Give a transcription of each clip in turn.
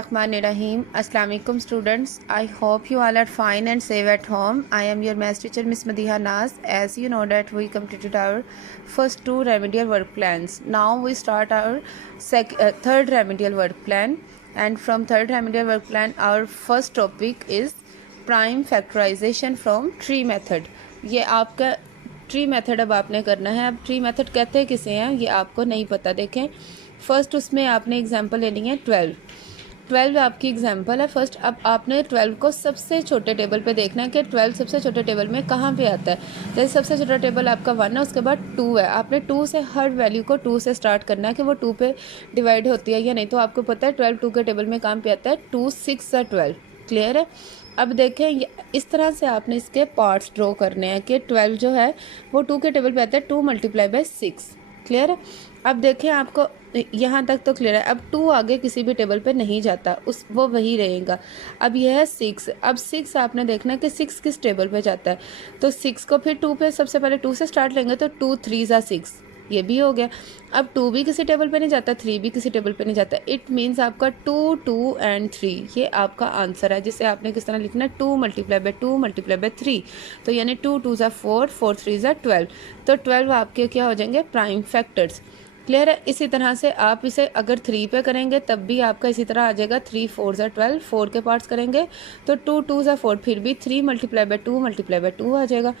Bismillahirrahmanirrahim. Assalamu alaikum students. I hope you all are fine and safe at home. I am your maths teacher Miss Madiha Naz. As you know that we completed our first two remedial work plans. Now we start our third remedial work plan, and from third remedial work plan our first topic is prime factorization from tree method. ये आपका tree method अब आपने करना है। अब tree method कहते हैं किसे हैं ये आपको नहीं पता। देखें फर्स्ट उसमें आपने एग्जांपल लेनी है 12 आपकी एग्जांपल है फर्स्ट। अब आपने 12 को सबसे छोटे टेबल पे देखना है कि 12 सबसे छोटे टेबल में कहाँ पे आता है। जैसे सबसे छोटा टेबल आपका 1 है, उसके बाद 2 है। आपने 2 से हर वैल्यू को 2 से स्टार्ट करना है कि वो 2 पे डिवाइड होती है या नहीं। तो आपको पता है 12 2 के टेबल में कहाँ पे आता है 2 6 या 12। क्लियर है। अब देखें इस तरह से आपने इसके पार्ट्स ड्रॉ करने हैं कि 12 जो है वो 2 के टेबल पे आता है 2 × 6। क्लियर है। अब देखें आपको यहाँ तक तो क्लियर है। अब 2 आगे किसी भी टेबल पे नहीं जाता, वो वही रहेगा। अब यह है 6। अब 6 आपने देखना है कि 6 किस टेबल पे जाता है। तो 6 को फिर 2 पे सबसे पहले 2 से स्टार्ट लेंगे तो 2 3 = 6, ये भी हो गया। अब 2 भी किसी टेबल पे नहीं जाता, 3 भी किसी टेबल पे नहीं जाता। इट मीन्स आपका 2 2 और 3 ये आपका आंसर है, जिसे आपने किस तरह लिखना है 2 × 2 × 3। तो यानी 2 2 = 4 4 3 = 12। तो 12 आपके क्या हो जाएंगे प्राइम फैक्टर्स। क्लियर है। इसी तरह से आप इसे अगर 3 पे करेंगे तब भी आपका इसी तरह आ जाएगा 3 4 = 12। 4 के पार्ट्स करेंगे तो 2 2 = 4, फिर भी 3 × 2 × 2 आ जाएगा।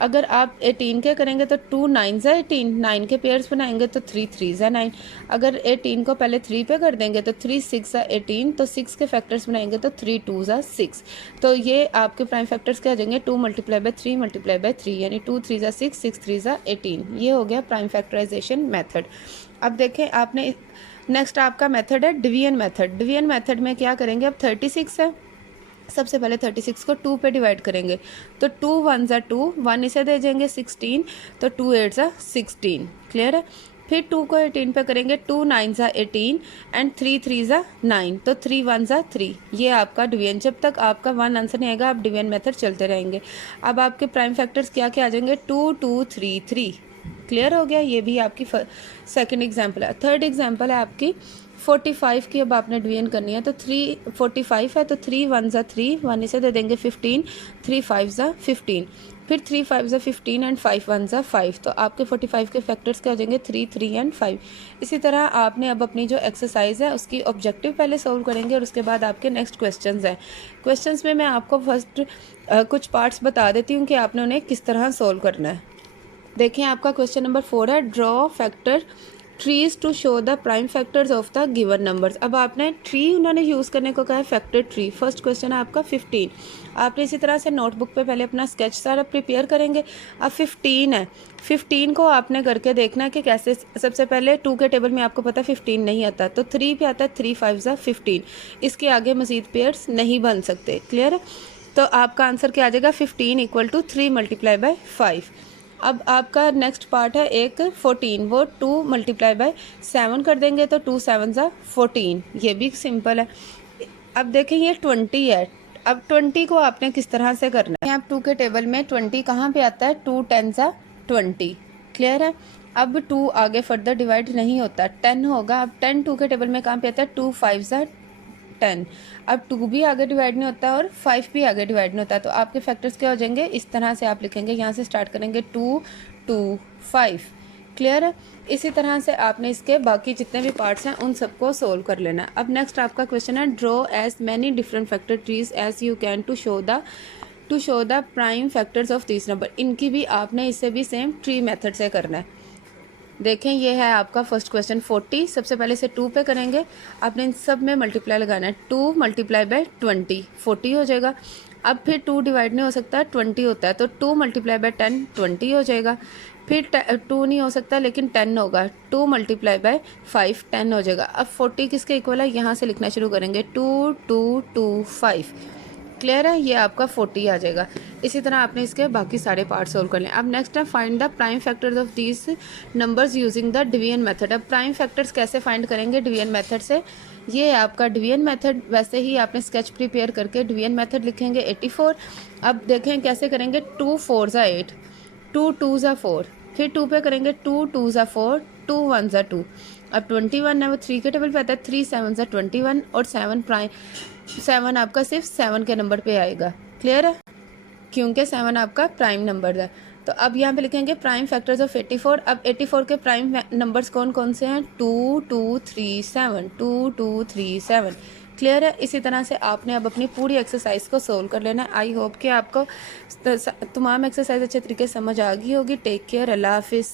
अगर आप 18 के करेंगे तो 2 9 = 18, 9 के पेयर्स बनाएंगे तो 3 3 = 9। अगर 18 को पहले 3 पे कर देंगे तो 3 6 = 18, तो 6 के फैक्टर्स बनाएंगे तो 3 2 = 6। तो ये आपके प्राइम फैक्टर्स क्या हो जाएंगे 2 × 3 × 3, यानी 2 3 = 6 6 3 = 18। ये हो गया प्राइम फैक्टराइजेशन मेथड। अब देखें आपने नेक्स्ट आपका मेथड है डिवीजन मेथड। डिवीजन मेथड में क्या करेंगे, अब 36 है, सबसे पहले 36 को 2 पे डिवाइड करेंगे तो 2 1 = 2, 1 इसे दे देंगे 16, तो 2 8 = 16। क्लियर है। फिर 2 को 18 पे करेंगे 2 9 = 18 एंड 3 3 = 9, तो 3 1 = 3। ये आपका डिवीजन। जब तक आपका 1 आंसर नहीं आएगा आप डिवीजन मेथड चलते रहेंगे। अब आपके प्राइम फैक्टर्स क्या क्या आ जाएंगे 2 2 3 3। क्लियर हो गया। ये भी आपकी सेकंड एग्जांपल है। थर्ड एग्जांपल है आपकी 45 की। अब आपने डिवीजन करनी है तो 3 45 है तो 3 1 = 3, 1 इसे दे देंगे 15, 3 5 = 15, फिर 3 5 = 15 एंड 5 1 = 5। तो आपके 45 के फैक्टर्स क्या हो जाएंगे 3 3 एंड 5। इसी तरह आपने अब अपनी जो एक्सरसाइज है उसकी ऑब्जेक्टिव पहले सोल्व करेंगे और उसके बाद आपके नेक्स्ट क्वेश्चंस हैं। क्वेश्चंस में मैं आपको फर्स्ट कुछ पार्ट्स बता देती हूँ कि आपने उन्हें किस तरह सोल्व करना है। देखें आपका क्वेश्चन नंबर 4 है draw factor trees to show the prime factors of the given numbers. अब आपने ट्री उन्होंने यूज़ करने को कहा है फैक्टर ट्री। फर्स्ट क्वेश्चन है आपका 15। आपने इसी तरह से नोटबुक पे पहले अपना स्केच सारा प्रिपेयर करेंगे। अब 15 है, 15 को आपने करके देखना है कि कैसे। सबसे पहले 2 के टेबल में आपको पता है 15 नहीं आता, तो 3 पे आता है 3 5 = 15। इसके आगे मज़ीद पेयर्स नहीं बन सकते। क्लियर है। तो आपका आंसर क्या आ जाएगा 15 = 3 × 5। अब आपका नेक्स्ट पार्ट है एक 14, वो 2 × 7 कर देंगे तो 2 7 = 14। ये भी सिंपल है। अब देखें ये 20 है। अब 20 को आपने किस तरह से करना है। आप 2 के टेबल में 20 कहाँ पे आता है 2 10 = 20। क्लियर है। अब 2 आगे फर्दर डिवाइड नहीं होता, 10 होगा। अब 10 2 के टेबल में कहाँ पे आता है 2 5 = 10। अब 2 भी आगे डिवाइड नहीं होता और 5 भी आगे डिवाइड नहीं होता, तो आपके फैक्टर्स क्या हो जाएंगे इस तरह से आप लिखेंगे। यहाँ से स्टार्ट करेंगे 2 2 5। क्लियर है। इसी तरह से आपने इसके बाकी जितने भी पार्ट्स हैं उन सबको सोल्व कर लेना है। अब नेक्स्ट आपका क्वेश्चन है draw as many different factor trees as you can to show the prime factors of this number. इनकी भी आपने इससे भी सेम ट्री मेथड से करना है। देखें ये है आपका फर्स्ट क्वेश्चन 40। सबसे पहले से 2 पे करेंगे, आपने इन सब में मल्टीप्लाई लगाना है। 2 × 20 40 हो जाएगा। अब फिर 2 डिवाइड नहीं हो सकता 20 होता है, तो 2 × 10 20 हो जाएगा। फिर 2 नहीं हो सकता लेकिन 10 होगा, 2 × 5 10 हो जाएगा। अब 40 किसके इक्वल है, यहाँ से लिखना शुरू करेंगे 2 2 2 5। क्लियर है। ये आपका 40 आ जाएगा। इसी तरह आपने इसके बाकी सारे पार्ट सोल्व कर लें। अब नेक्स्ट है find the prime factors of these numbers using the division method. अब प्राइम फैक्टर्स कैसे फाइंड करेंगे डिवीजन मेथड से। ये है आपका डिवीजन मेथड। वैसे ही आपने स्केच प्रिपेयर करके डिवीजन मेथड लिखेंगे 84। अब देखें कैसे करेंगे 2 4 = 8, 2 2 = 4, फिर 2 पे करेंगे 2 2 = 4, 2 1 = 2। अब 21 है वो 3 के टेबल पे आता है, 3 7 से 21 और 7 आपका सिर्फ 7 के नंबर पे आएगा। क्लियर है, क्योंकि 7 आपका प्राइम नंबर है। तो अब यहाँ पे लिखेंगे प्राइम फैक्टर्स ऑफ 84। अब 84 के प्राइम नंबर्स कौन कौन से हैं? 2 2 3 7, 2 2 3 7। क्लियर है। इसी तरह से आपने अब अपनी पूरी एक्सरसाइज को सोल्व कर लेना है। आई होप कि आपको तमाम एक्सरसाइज अच्छे तरीके से समझ आ गई होगी। टेक केयर, अल्लाह हाफिज़।